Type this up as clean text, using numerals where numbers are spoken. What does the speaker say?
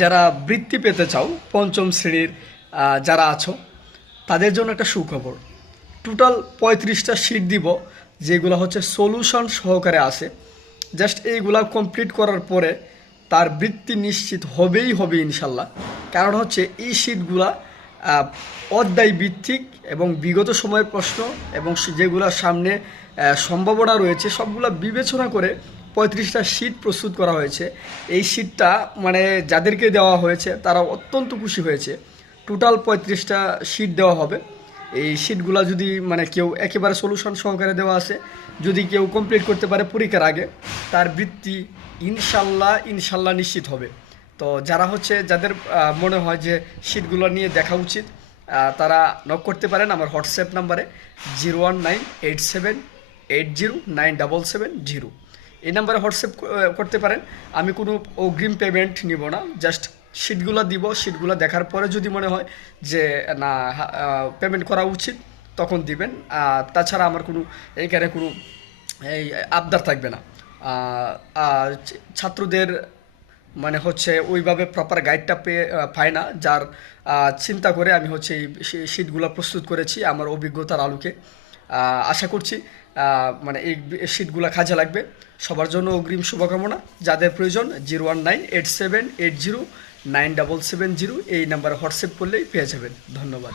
যারা বৃত্তি পেতে চাও পঞ্চম শ্রেণীর যারা আছো তাদের জন্য একটা সুখবর। টোটাল 35টা শিট দিব, যেগুলো হচ্ছে সলিউশন সহকারে আসে। জাস্ট এইগুলা কমপ্লিট করার পরে তার বৃত্তি নিশ্চিত হবেই হবে ইনশাল্লাহ। কারণ হচ্ছে এই শিটগুলা অধ্যায় ভিত্তিক এবং বিগত সময়ের প্রশ্ন এবং যেগুলো সামনে সম্ভাবনা রয়েছে সবগুলা বিবেচনা করে 35টা শিট প্রস্তুত করা হয়েছে। এই শিটটা মানে যাদেরকে দেওয়া হয়েছে তারা অত্যন্ত খুশি হয়েছে। টোটাল 35টা শিট দেওয়া হবে। এই শিটগুলা যদি মানে কেউ একেবারে সলিউশন সহকারে দেওয়া আছে, যদি কেউ কমপ্লিট করতে পারে পরীক্ষার আগে, তার বৃত্তি ইনশাল্লাহ ইনশাল্লাহ নিশ্চিত হবে। তো যারা হচ্ছে যাদের মনে হয় যে শিটগুলো নিয়ে দেখা উচিত, তারা নক করতে পারেন আমার হোয়াটসঅ্যাপ নাম্বারে 01987809770। এই নাম্বারে হোয়াটসঅ্যাপ করতে পারেন। আমি কোনো অগ্রিম পেমেন্ট নিব না, জাস্ট শিটগুলো দিব। শিটগুলো দেখার পরে যদি মনে হয় যে না পেমেন্ট করা উচিত তখন দিবেন। তাছাড়া আমার কোনো এইখানে কোনো এই আবদার থাকবে না। ছাত্রদের মানে হচ্ছে ওইভাবে প্রপার গাইডটা পায় না, যার চিন্তা করে আমি হচ্ছে এই শিটগুলো প্রস্তুত করেছি আমার অভিজ্ঞতার আলোকে। আশা করছি মানে এই শিটগুলো কাজে লাগবে। সবার জন্য অগ্রিম শুভকামনা। যাদের প্রয়োজন 01987809770 এই নাম্বারে হোয়াটসঅ্যাপ করলেই পেয়ে যাবেন। ধন্যবাদ।